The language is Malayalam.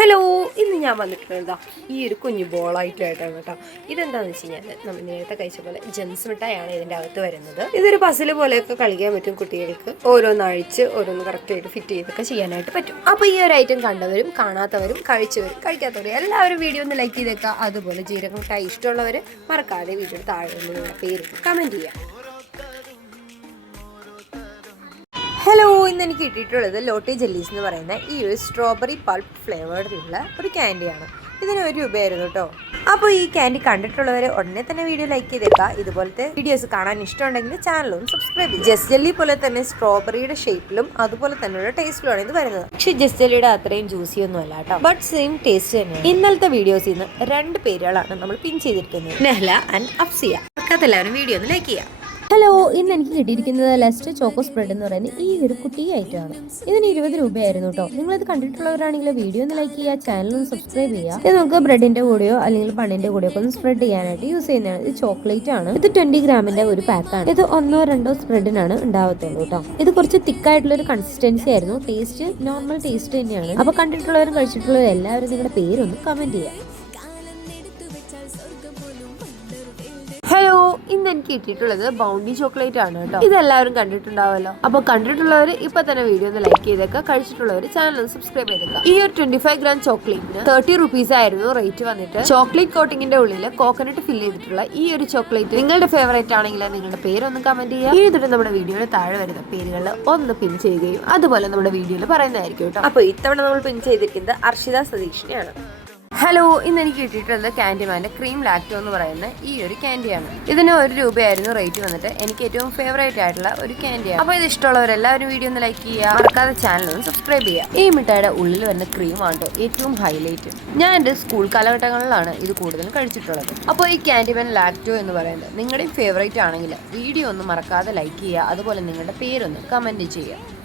ഹലോ ഇന്ന് ഞാൻ വന്നിട്ടുണ്ടാ ഈ ഒരു കുഞ്ഞു ബോളായിട്ടായിട്ടാണ് കേട്ടോ. ഇതെന്താണെന്ന് വെച്ച് കഴിഞ്ഞാൽ നമ്മൾ നേരത്തെ കഴിച്ച പോലെ ജെൻസ് മിഠായാണ് ഇതിന്റെ അകത്ത് വരുന്നത്. ഇതൊരു പസിൽ പോലെയൊക്കെ കളിക്കാൻ പറ്റും കുട്ടികൾക്ക്. ഓരോന്ന് അഴിച്ച് ഓരോന്ന് കറക്റ്റായിട്ട് ഫിറ്റ് ചെയ്തൊക്കെ ചെയ്യാനായിട്ട് പറ്റും. അപ്പോൾ ഈ ഒരു ഐറ്റം കണ്ടവരും കാണാത്തവരും കഴിച്ചവരും കഴിക്കാത്തവരും എല്ലാവരും വീഡിയോ ഒന്ന് ലൈക്ക് ചെയ്തേക്കുക. അതുപോലെ ജീരക മിഠായി ഇഷ്ടമുള്ളവർ മറക്കാതെ വീഡിയോ താഴെ പേര് കമന്റ് ചെയ്യാം ഹലോ ഇന്ന് എനിക്ക് കിട്ടിയിട്ടുള്ളത് ലോട്ടി ജെല്ലീസ് എന്ന് പറയുന്ന ഈ ഒരു സ്ട്രോബെറി പൾപ്പ് ഫ്ലേവേർഡിലുള്ള ഒരു ക്യാൻഡിയാണ് ഇതിന് ഒരു രൂപയായിരുന്നു കേട്ടോ. അപ്പോൾ ഈ ക്യാൻഡി കണ്ടിട്ടുള്ളവരെ ഉടനെ തന്നെ വീഡിയോ ലൈക്ക് ചെയ്തേക്കുക. ഇതുപോലത്തെ വീഡിയോസ് കാണാൻ ഇഷ്ടമുണ്ടെങ്കിൽ ചാനലും സബ്സ്ക്രൈബ് ചെയ്യും ജസ്റ്റ് ജെല്ലി പോലെ തന്നെ സ്ട്രോബെറിയുടെ ഷേപ്പിലും അതുപോലെ തന്നെയുള്ള ടേസ്റ്റിലുമാണ് ഇത് വരുന്നത്. പക്ഷേ ജസ്റ്റ് ജെല്ലിയുടെ അത്രയും ജ്യൂസി ഒന്നും അല്ല കേട്ടോ. ബട്ട് സെയിം ടേസ്റ്റ് തന്നെയാണ്. ഇന്നലത്തെ വീഡിയോസിൽ നിന്ന് രണ്ട് പേരുകളാണ് നമ്മൾ പിൻ ചെയ്തിരിക്കുന്നത്. നെഹ്ല ആൻഡ് അഫ്സിയ. എല്ലാവരും വീഡിയോ ഒന്ന് ലൈക്ക് ചെയ്യാം ഹലോ ഇന്ന് എനിക്ക് കിട്ടിയിരിക്കുന്നത് ലെസ്റ്റ് ചോക്കോ സ്പ്രെഡ് എന്ന് പറയുന്ന ഈ ഒരു കുട്ടി ഐറ്റമാണ്. ഇതിന് ഇരുപത് രൂപയായിരുന്നു കേട്ടോ. ഇത് കണ്ടിട്ടുള്ളവരാണെങ്കിൽ വീഡിയോ ഒന്ന് ലൈക്ക് ചെയ്യുക ചാനൽ ഒന്ന് സബ്സ്ക്രൈബ് ചെയ്യുക. ഇത് നമുക്ക് ബ്രെഡിന്റെ കൂടെയോ അല്ലെങ്കിൽ പണിന്റെ കൂടെയോ ഒക്കെ ഒന്ന് സ്പ്രെഡ് ചെയ്യാനായിട്ട് യൂസ് ചെയ്യുന്നതാണ്. ഇത് ചോക്ലേറ്റ് ആണ്. ഇത് ട്വന്റി ഗ്രാമിന്റെ ഒരു പാക്കാണ് ഇത് ഒന്നോ രണ്ടോ സ്പ്രെഡിനാണ് ഉണ്ടാവത്തുള്ളൂ കേട്ടോ. ഇത് കുറച്ച് തിക്കായിട്ടുള്ള ഒരു കൺസിസ്റ്റൻസി ആയിരുന്നു. ടേസ്റ്റ് നോർമൽ ടേസ്റ്റ് തന്നെയാണ്. അപ്പൊ കണ്ടിട്ടുള്ളവരും കഴിച്ചിട്ടുള്ളവരും എല്ലാവരും നിങ്ങളുടെ പേരൊന്ന് കമന്റ് ചെയ്യുക. ഇന്ന് എനിക്ക് കിട്ടിയിട്ടുള്ളത് ബൗണ്ടി ചോക്ലേറ്റ് ആണ് കേട്ടോ. ഇതെല്ലാവരും കണ്ടിട്ടുണ്ടാവല്ലോ. അപ്പൊ കണ്ടിട്ടുള്ളവർ ഇപ്പൊ തന്നെ വീഡിയോ ഒന്ന് ലൈക്ക് ചെയ്തേക്കുക കഴിച്ചിട്ടുള്ളവർ ചാനൽ ഒന്ന് സബ്സ്ക്രൈബ് ചെയ്തേക്കുക ഈ ഒരു ട്വന്റി ഫൈവ് ഗ്രാം ചോക്ലേറ്റിന് തേർട്ടി റുപ്പീസ് ആയിരുന്നു റേറ്റ് വന്നിട്ട്. ചോക്ലേറ്റ് കോട്ടിങ്ങിന്റെ ഉള്ളിൽ കോക്കനട്ട് ഫിൽ ചെയ്തിട്ടുള്ള ഈ ഒരു ചോക്ലേറ്റ് നിങ്ങളുടെ ഫേവറേറ്റ് ആണെങ്കിൽ നിങ്ങളുടെ പേരൊന്ന് കമന്റ് ചെയ്യുക. എഴുതിട്ട് നമ്മുടെ വീഡിയോയുടെ താഴെ വരുന്ന പേരുകളിൽ ഒന്ന് പിൻ ചെയ്യുകയും അതുപോലെ നമ്മുടെ വീഡിയോയിൽ പറയുന്നതായിരിക്കും കേട്ടോ. അപ്പൊ ഇത്തവണ നമ്മൾ പിൻ ചെയ്തിരിക്കുന്നത് അർഷിത സതീഷിനെയാണ്. ഹലോ ഇന്ന് എനിക്ക് കിട്ടിയിട്ടുള്ളത് കാൻഡിമാന്റെ ക്രീം ലാക്ടോ എന്ന് പറയുന്ന ഈ ഒരു ക്യാൻഡിയാണ് ഇതിന് ഒരു രൂപയായിരുന്നു റേറ്റ് വന്നിട്ട് എനിക്ക് ഏറ്റവും ഫേവറേറ്റ് ആയിട്ടുള്ള ഒരു ക്യാൻഡിയാണ് അപ്പോൾ ഇത് ഇഷ്ടമുള്ളവരെല്ലാവരും വീഡിയോ ഒന്ന് ലൈക്ക് ചെയ്യുക. മറക്കാതെ ചാനൽ ഒന്ന് സബ്സ്ക്രൈബ് ചെയ്യുക. ഈ മിഠായിയുടെ ഉള്ളിൽ വരുന്ന ക്രീമാണ് ഏറ്റവും ഹൈലൈറ്റ് ഞാൻ എന്റെ സ്കൂൾ കാലഘട്ടങ്ങളിലാണ് ഇത് കൂടുതലും കഴിച്ചിട്ടുള്ളത്. അപ്പോൾ ഈ കാൻഡിമാൻ ലാക്ടോ എന്ന് പറയുന്നത് നിങ്ങളുടെയും ഫേവറേറ്റ് ആണെങ്കിൽ വീഡിയോ ഒന്ന് മറക്കാതെ ലൈക്ക് ചെയ്യുക. അതുപോലെ നിങ്ങളുടെ പേരൊന്ന് കമന്റ് ചെയ്യുക.